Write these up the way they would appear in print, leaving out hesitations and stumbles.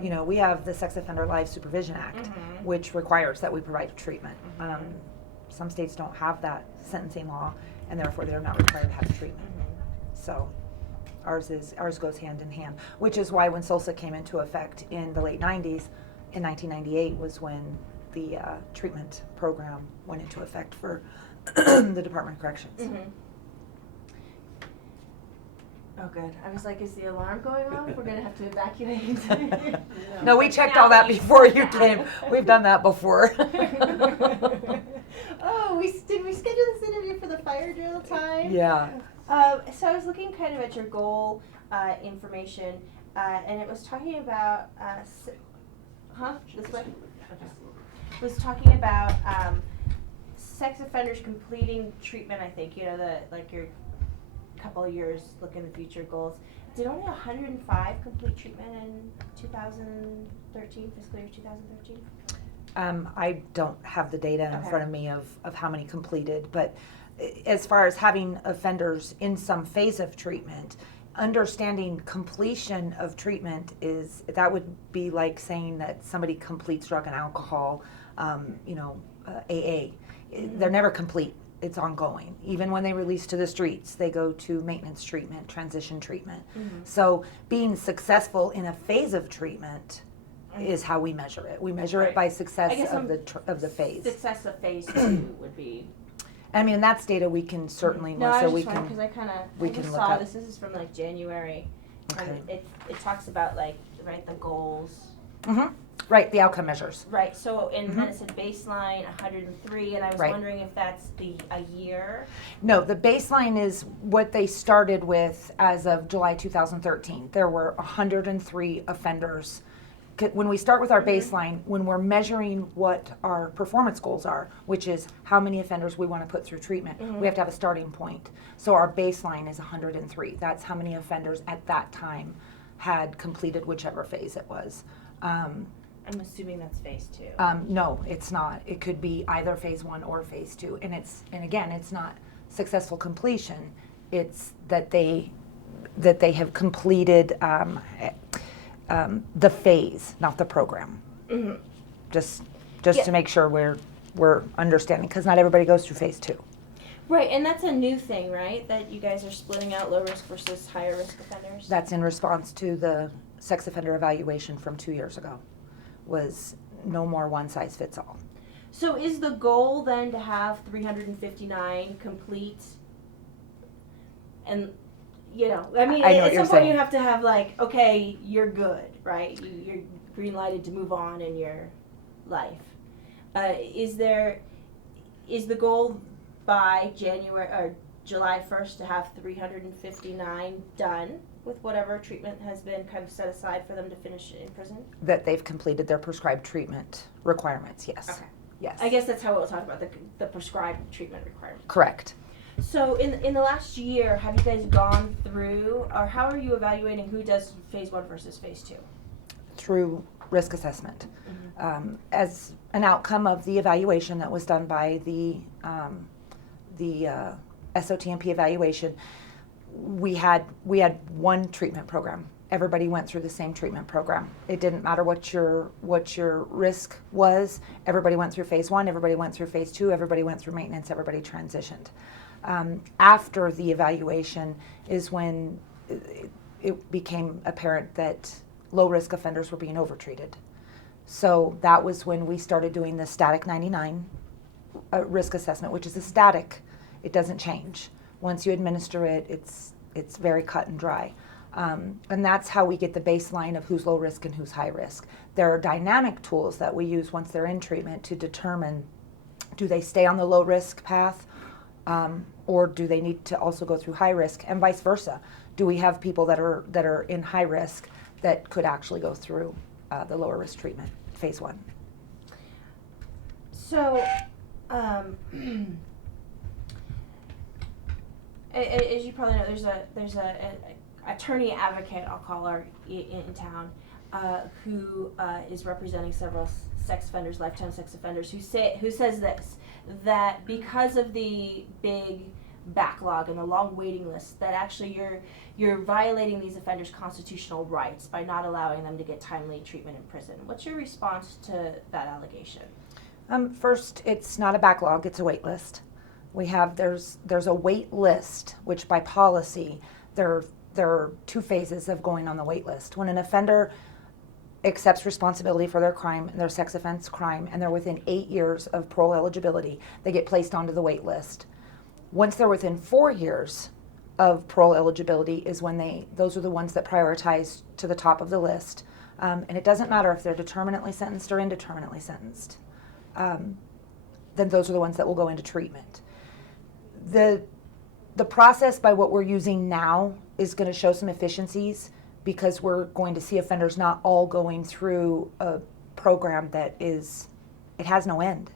You know, we have the Sex Offender Life Supervision Act, which requires that we provide treatment. Some states don't have that sentencing law, and therefore they're not required to have treatment. So ours goes hand in hand, which is why when SOLSA came into effect in the late 90s, in 1998 was when the treatment program went into effect for the Department of Corrections. Oh, good. I was like, is the alarm going off? We're going to have to evacuate. No, we checked all that before you came. We've done that before. Oh, did we schedule this interview for the fire drill time? Yeah. So I was looking kind of at your goal information, and it was talking about, this way? It was talking about sex offenders completing treatment, I think, you know, your couple of years look in the future goals. Did only 105 complete treatment in 2013, fiscal year 2013? I don't have the data in front of me of how many completed, but as far as having offenders in some phase of treatment, understanding completion of treatment that would be like saying that somebody completes drug and alcohol, AA. They're never complete. It's ongoing. Even when they release to the streets, they go to maintenance treatment, transition treatment. So being successful in a phase of treatment is how we measure it. We measure it by success of the phase. Success of phase 2 would be. I mean, that's data we can certainly. No, I so was we just can. Because we I can just look saw up. this. This is from like January. Okay. And it talks about the goals. Right, the outcome measures. Right. So and then it said baseline 103, and I was wondering if that's a year. No, the baseline is what they started with as of July 2013. There were 103 offenders. When we start with our baseline, when we're measuring what our performance goals are, which is how many offenders we want to put through treatment, we have to have a starting point. So our baseline is 103. That's how many offenders at that time had completed whichever phase it was. I'm assuming that's phase 2. No, it's not. It could be either phase 1 or phase 2, and again, it's not successful completion. It's that they have completed the phase, not the program. Just to make sure we're understanding, because not everybody goes through phase 2. Right, and that's a new thing, right? That you guys are splitting out low risk versus higher risk offenders. That's in response to the sex offender evaluation from 2 years ago. Was no more one size fits all. So is the goal then to have 359 complete? And at some point you have to have okay, you're good, right? You're green lighted to move on in your life. Is the goal by January or July 1st to have 359 done with whatever treatment has been kind of set aside for them to finish in prison? That they've completed their prescribed treatment requirements, yes. Okay. Yes. I guess that's how we'll talk about the prescribed treatment requirements. Correct. So in the last year, have you guys gone through, or how are you evaluating who does phase 1 versus phase 2? Through risk assessment. As an outcome of the evaluation that was done by the SOTMP evaluation, we had one treatment program. Everybody went through the same treatment program. It didn't matter what your risk was. Everybody went through phase 1, everybody went through phase 2, everybody went through maintenance, everybody transitioned. After the evaluation is when it became apparent that low-risk offenders were being overtreated. So that was when we started doing the static 99 risk assessment, which is a static. It doesn't change. Once you administer it, it's very cut and dry. And that's how we get the baseline of who's low risk and who's high risk. There are dynamic tools that we use once they're in treatment to determine, do they stay on the low risk path, or do they need to also go through high risk, and vice versa? Do we have people that are in high risk that could actually go through the lower risk treatment, phase 1? So, as you probably know, there's a attorney advocate, I'll call her, in town, who is representing several sex offenders, lifetime sex offenders, who says this, that because of the big backlog and the long waiting list, that actually you're violating these offenders' constitutional rights by not allowing them to get timely treatment in prison. What's your response to that allegation? First, it's not a backlog, it's a wait list. There's a wait list, which by policy, there are two phases of going on the wait list. When an offender accepts responsibility for their crime, their sex offense crime, and they're within 8 years of parole eligibility, they get placed onto the wait list. Once they're within 4 years of parole eligibility is when those are the ones that prioritize to the top of the list. And it doesn't matter if they're determinately sentenced or indeterminately sentenced. Then those are the ones that will go into treatment. The process by what we're using now is going to show some efficiencies because we're going to see offenders not all going through a program that it has no end.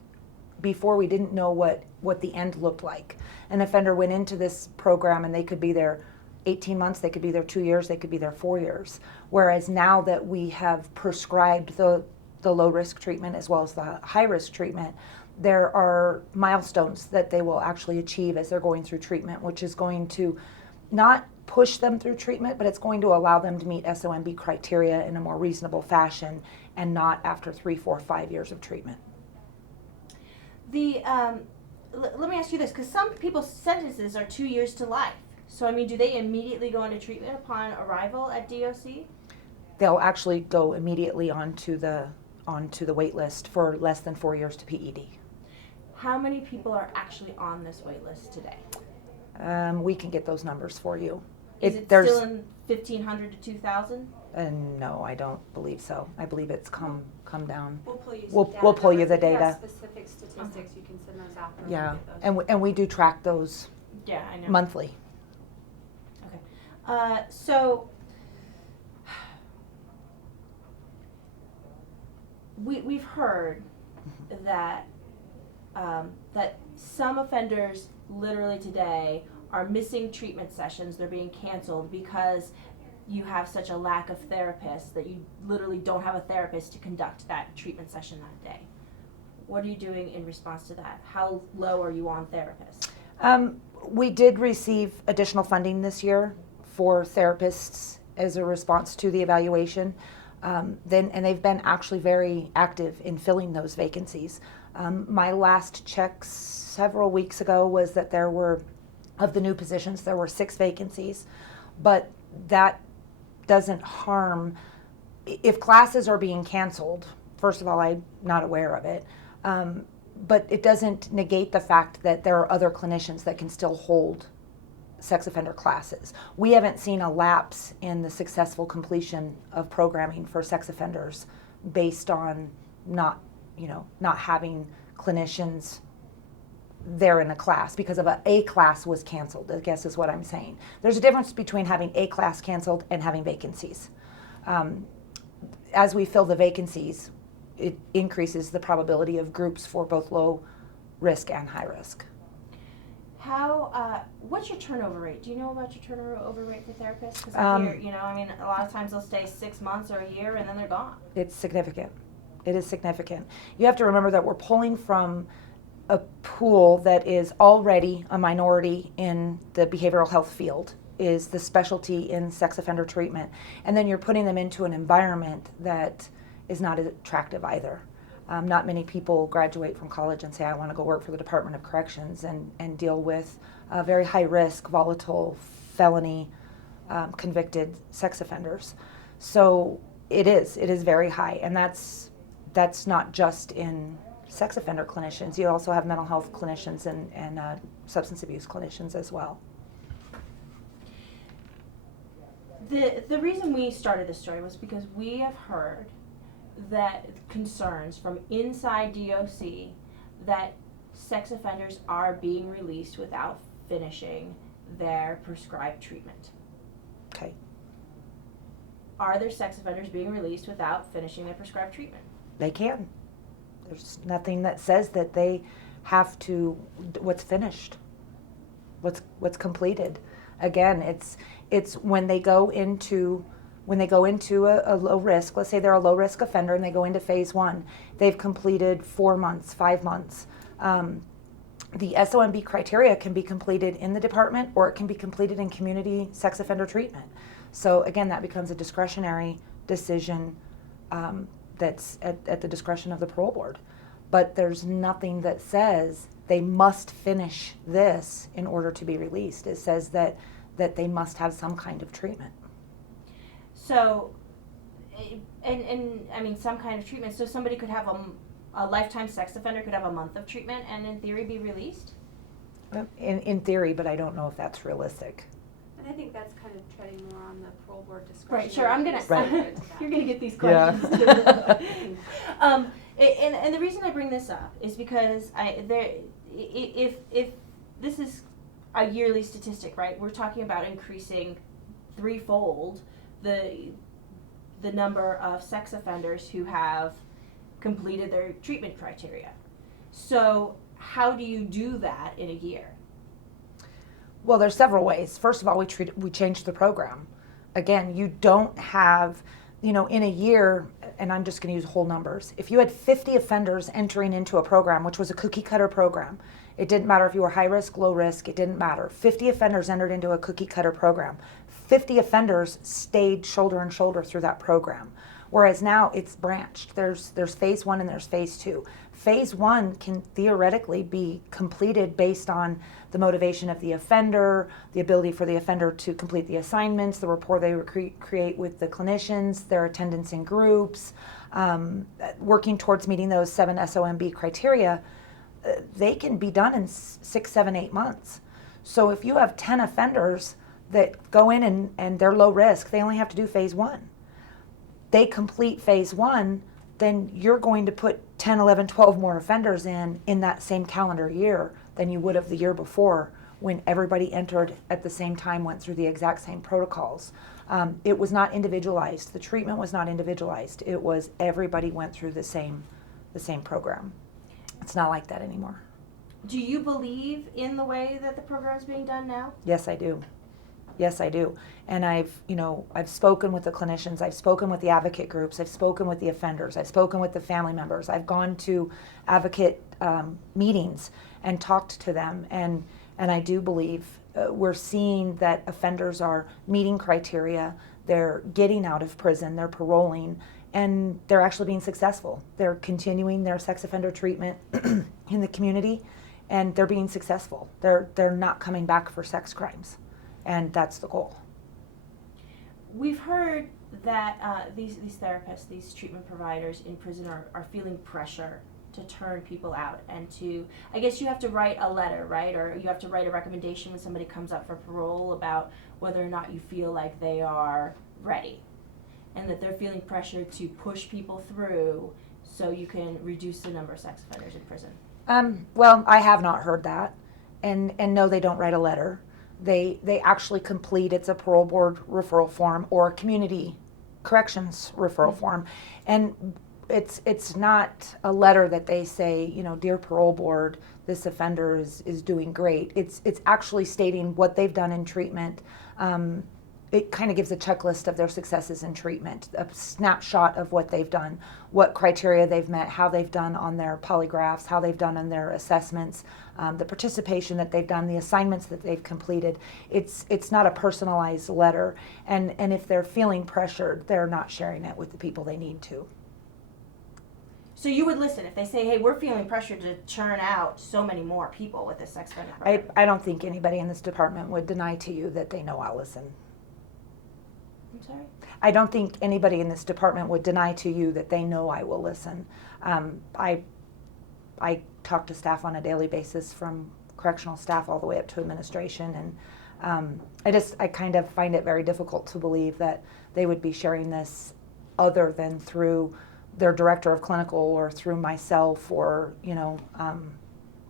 Before, we didn't know what the end looked like. An offender went into this program and they could be there 18 months, they could be there 2 years, they could be there 4 years. Whereas now that we have prescribed the low risk treatment as well as the high risk treatment, there are milestones that they will actually achieve as they're going through treatment, which is going to not push them through treatment, but it's going to allow them to meet SOMB criteria in a more reasonable fashion and not after 3, 4, 5 years of treatment. Let me ask you this, because some people's sentences are 2 years to life. So, I mean, do they immediately go into treatment upon arrival at DOC? They'll actually go immediately onto the wait list for less than 4 years to PED. How many people are actually on this wait list today? We can get those numbers for you. Is it still in 1,500 to 2,000? No, I don't believe so. I believe it's come down. We'll pull you We'll pull you the If you have data. specific statistics, you can send those out. Yeah, and we do track those Yeah, I know. monthly. Okay. So we've heard that that some offenders literally today are missing treatment sessions. They're being canceled because you have such a lack of therapists that you literally don't have a therapist to conduct that treatment session that day. What are you doing in response to that? How low are you on therapists? We did receive additional funding this year for therapists as a response to the evaluation. And they've been actually very active in filling those vacancies. My last check several weeks ago was that there were, of the new positions, there were 6 vacancies, but that doesn't harm. If classes are being canceled, first of all, I'm not aware of it, but it doesn't negate the fact that there are other clinicians that can still hold sex offender classes. We haven't seen a lapse in the successful completion of programming for sex offenders based on not having clinicians there in a class because of a class was canceled, I guess is what I'm saying. There's a difference between having a class canceled and having vacancies. As we fill the vacancies, it increases the probability of groups for both low risk and high risk. What's your turnover rate? Do you know about your turnover rate for therapists? Because I hear, a lot of times they'll stay 6 months or a year and then they're gone. It's significant. It is significant. You have to remember that we're pulling from a pool that is already a minority in the behavioral health field, is the specialty in sex offender treatment. And then you're putting them into an environment that is not attractive either. Not many people graduate from college and say, I want to go work for the Department of Corrections and deal with very high risk, volatile, felony convicted sex offenders. So it is very high. And that's not just in sex offender clinicians. You also have mental health clinicians and substance abuse clinicians as well. The reason we started this story was because we have heard that concerns from inside DOC that sex offenders are being released without finishing their prescribed treatment. Okay. Are there sex offenders being released without finishing their prescribed treatment? They can. There's nothing that says that they have to, what's finished, what's completed. Again, it's when they go into a low risk, let's say they're a low risk offender and they go into phase 1, they've completed 4 months, 5 months. the SOMB criteria can be completed in the department, or it can be completed in community sex offender treatment. So again, that becomes a discretionary decision that's at the discretion of the parole board. But there's nothing that says they must finish this in order to be released. It says that they must have some kind of treatment. So, and I mean, some kind of treatment. So somebody could have a lifetime sex offender could have a month of treatment and in theory be released? In theory, but I don't know if that's realistic. And I think that's kind of treading more on the parole board discretion. Right, sure, I'm gonna, Right. you're gonna get these Yeah. questions too. And the reason I bring this up is because if this is a yearly statistic, right, we're talking about increasing threefold the number of sex offenders who have completed their treatment criteria. So how do you do that in a year? Well, there's several ways. First of all, we changed the program. Again, you don't have, in a year, and I'm just going to use whole numbers. If you had 50 offenders entering into a program, which was a cookie cutter program, it didn't matter if you were high risk, low risk, it didn't matter. 50 offenders entered into a cookie cutter program. 50 offenders stayed shoulder and shoulder through that program. Whereas now it's branched. There's phase 1 and there's phase 2. Phase 1 can theoretically be completed based on the motivation of the offender, the ability for the offender to complete the assignments, the rapport they create with the clinicians, their attendance in groups, working towards meeting those 7 SOMB criteria. They can be done in 6, 7, 8 months. So if you have 10 offenders that go in and they're low risk, they only have to do phase 1. They complete phase 1, then you're going to put 10, 11, 12 more offenders in that same calendar year than you would have the year before, when everybody entered at the same time, went through the exact same protocols. It was not individualized. The treatment was not individualized. It was everybody went through the same program. It's not like that anymore. Do you believe in the way that the program's being done now? Yes, I do. Yes, I do. And I've spoken with the clinicians, I've spoken with the advocate groups, I've spoken with the offenders, I've spoken with the family members, I've gone to advocate meetings and talked to them, and I do believe we're seeing that offenders are meeting criteria, they're getting out of prison, they're paroling, and they're actually being successful. They're continuing their sex offender treatment in the community, and they're being successful. They're not coming back for sex crimes. And that's the goal. We've heard that these therapists, these treatment providers in prison are feeling pressure to turn people out and to, I guess you have to write a letter, right? Or you have to write a recommendation when somebody comes up for parole about whether or not you feel like they are ready, and that they're feeling pressure to push people through so you can reduce the number of sex offenders in prison. Well, I have not heard that. And no, they don't write a letter. They actually complete, it's a parole board referral form or a community corrections referral form. And it's not a letter that they say, dear parole board, this offender is doing great. It's actually stating what they've done in treatment. It kind of gives a checklist of their successes in treatment, a snapshot of what they've done, what criteria they've met, how they've done on their polygraphs, how they've done on their assessments, the participation that they've done, the assignments that they've completed. It's not a personalized letter, and if they're feeling pressured, they're not sharing it with the people they need to. So you would listen if they say, hey, we're feeling pressured to churn out so many more people with this sex offender program. I don't think anybody in this department would deny to you that they know I'll listen. I'm sorry? I don't think anybody in this department would deny to you that they know I will listen. I talk to staff on a daily basis, from correctional staff all the way up to administration, and I kind of find it very difficult to believe that they would be sharing this other than through their director of clinical or through myself, or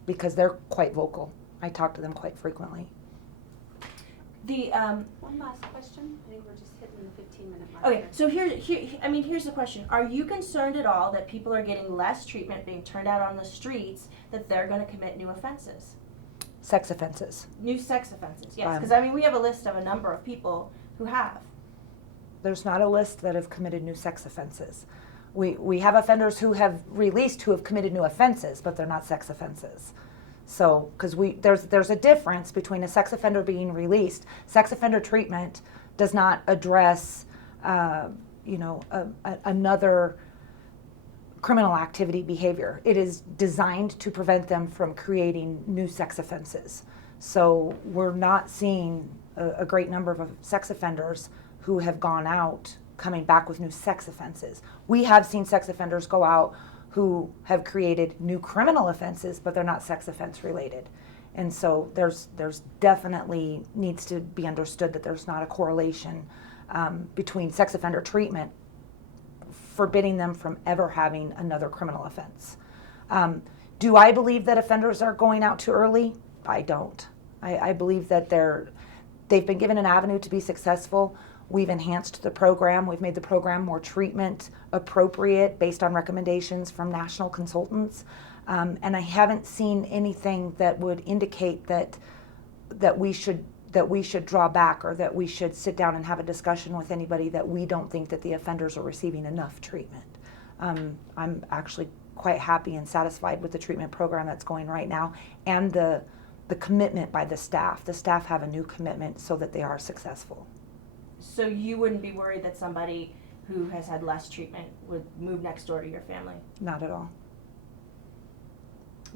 because they're quite vocal. I talk to them quite frequently. One last question. I think we're just hitting the 15-minute mark. Okay, so here's the question. Are you concerned at all that people are getting less treatment, being turned out on the streets, that they're going to commit new offenses? Sex offenses. New sex offenses, yes. Because, we have a list of a number of people who have. There's not a list that have committed new sex offenses. We have offenders who have released who have committed new offenses, but they're not sex offenses. So, because there's a difference between a sex offender being released. Sex offender treatment does not address, another criminal activity behavior. It is designed to prevent them from creating new sex offenses. So we're not seeing a great number of sex offenders who have gone out coming back with new sex offenses. We have seen sex offenders go out who have created new criminal offenses, but they're not sex offense related. And so there's definitely needs to be understood that there's not a correlation between sex offender treatment forbidding them from ever having another criminal offense. Do I believe that offenders are going out too early? I don't. I believe that they've been given an avenue to be successful. We've enhanced the program. We've made the program more treatment appropriate based on recommendations from national consultants. And I haven't seen anything that would indicate that we should draw back, or that we should sit down and have a discussion with anybody that we don't think that the offenders are receiving enough treatment. I'm actually quite happy and satisfied with the treatment program that's going right now, and the commitment by the staff. The staff have a new commitment so that they are successful. So you wouldn't be worried that somebody who has had less treatment would move next door to your family? Not at all.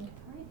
All right.